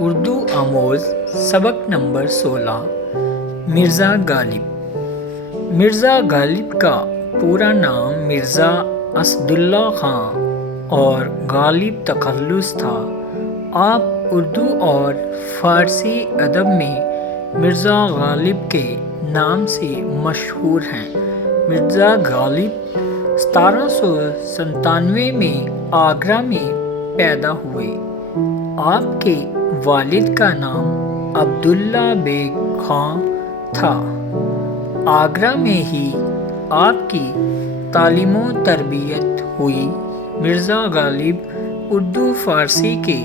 اردو آموز سبق نمبر 16 مرزا غالب۔ مرزا غالب کا پورا نام مرزا اسد اللہ خان اور غالب تخلص تھا۔ آپ اردو اور فارسی ادب میں مرزا غالب کے نام سے مشہور ہیں۔ مرزا غالب 1797 میں آگرہ میں پیدا ہوئے۔ آپ کے والد کا نام عبداللہ بیگ خان تھا۔ آگرہ میں ہی آپ کی تعلیم و تربیت ہوئی۔ مرزا غالب اردو فارسی کے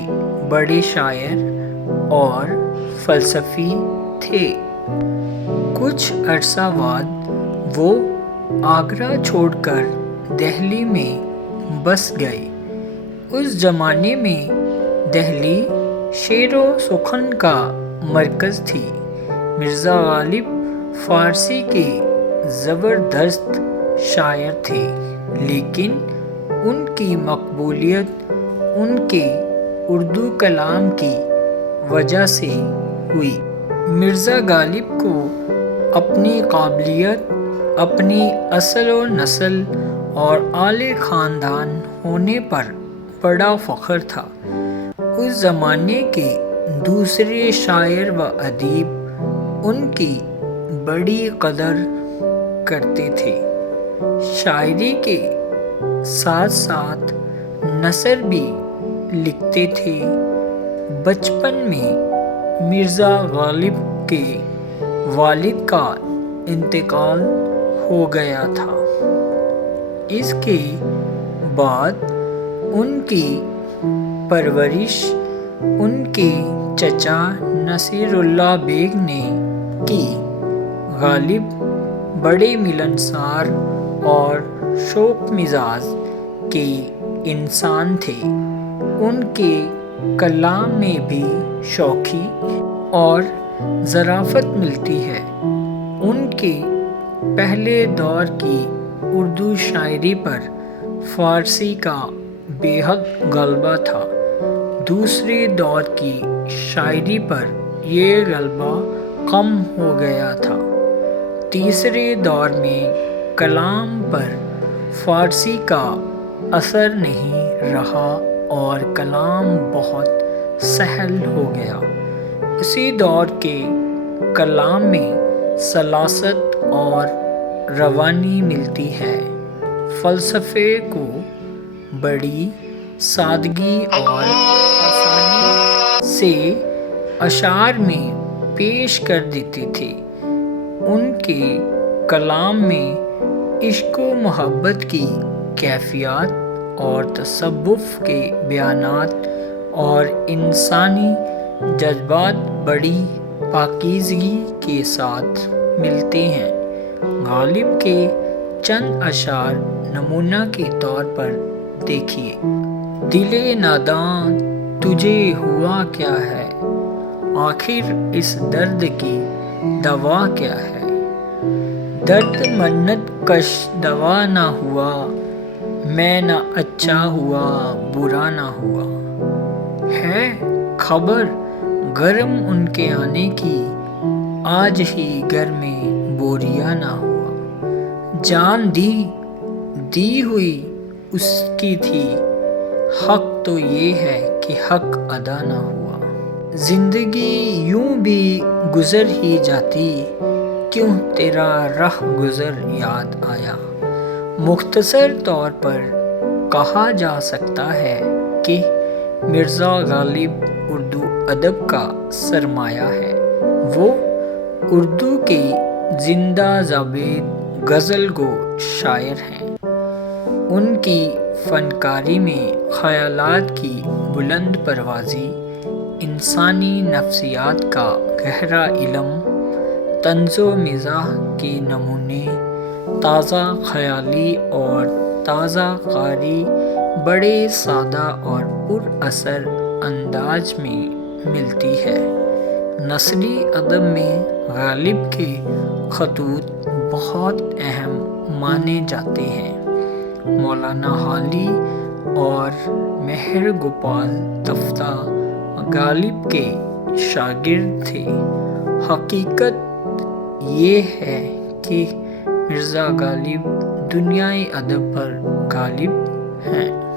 بڑے شاعر اور فلسفی تھے۔ کچھ عرصہ بعد وہ آگرہ چھوڑ کر دہلی میں بس گئے۔ اس زمانے میں دہلی شعر و سخن کا مرکز تھی۔ مرزا غالب فارسی کے زبردست شاعر تھے، لیکن ان کی مقبولیت ان کے اردو کلام کی وجہ سے ہوئی۔ مرزا غالب کو اپنی قابلیت، اپنی اصل و نسل اور اعلی خاندان ہونے پر بڑا فخر تھا۔ اس زمانے کے دوسرے شاعر و ادیب ان کی بڑی قدر کرتے تھے۔ شاعری کے ساتھ ساتھ نثر بھی لکھتے تھے۔ بچپن میں مرزا غالب کے والد کا انتقال ہو گیا تھا۔ اس کے بعد ان کی پرورش ان کے چچا نصیر اللہ بیگ نے کی۔ غالب بڑے ملنسار اور شوخ مزاج کے انسان تھے۔ ان کے کلام میں بھی شوخی اور ظرافت ملتی ہے۔ ان کے پہلے دور کی اردو شاعری پر فارسی کا بے حد غلبہ تھا۔ دوسرے دور کی شاعری پر یہ غلبہ کم ہو گیا تھا۔ تیسرے دور میں کلام پر فارسی کا اثر نہیں رہا اور کلام بہت سہل ہو گیا۔ اسی دور کے کلام میں سلاست اور روانی ملتی ہے۔ فلسفے کو بڑی سادگی اور آسانی سے اشعار میں پیش کر دیتے تھے۔ ان کے کلام میں عشق و محبت کی کیفیات اور تصوف کے بیانات اور انسانی جذبات بڑی پاکیزگی کے ساتھ ملتے ہیں۔ غالب کے چند اشعار نمونہ کے طور پر دیکھیے۔ دل ناداں تجھے ہوا کیا ہے، آخر اس درد کی دوا کیا ہے، درد منت کش دوا نہ ہوا، میں نہ اچھا ہوا برا نہ ہوا، ہے خبر گرم ان کے آنے کی، آج ہی گھر میں بوریا نہ ہوا، جان دی ہوئی اس کی تھی، حق تو یہ ہے کہ حق ادا نہ ہوا، زندگی یوں بھی گزر ہی جاتی، کیوں تیرا رہ گزر یاد آیا۔ مختصر طور پر کہا جا سکتا ہے کہ مرزا غالب اردو ادب کا سرمایہ ہے۔ وہ اردو کے زندہ زاوید غزل گو شاعر ہیں۔ ان کی فنکاری میں خیالات کی بلند پروازی، انسانی نفسیات کا گہرا علم، طنز و مزاح کے نمونے، تازہ خیالی اور تازہ قاری بڑے سادہ اور پر اثر انداز میں ملتی ہے۔ نثری ادب میں غالب کے خطوط بہت اہم مانے جاتے ہیں۔ مولانا حالی اور مہر گوپال تفتہ غالب کے شاگرد تھے۔ حقیقت یہ ہے کہ مرزا غالب دنیائے ادب پر غالب ہیں۔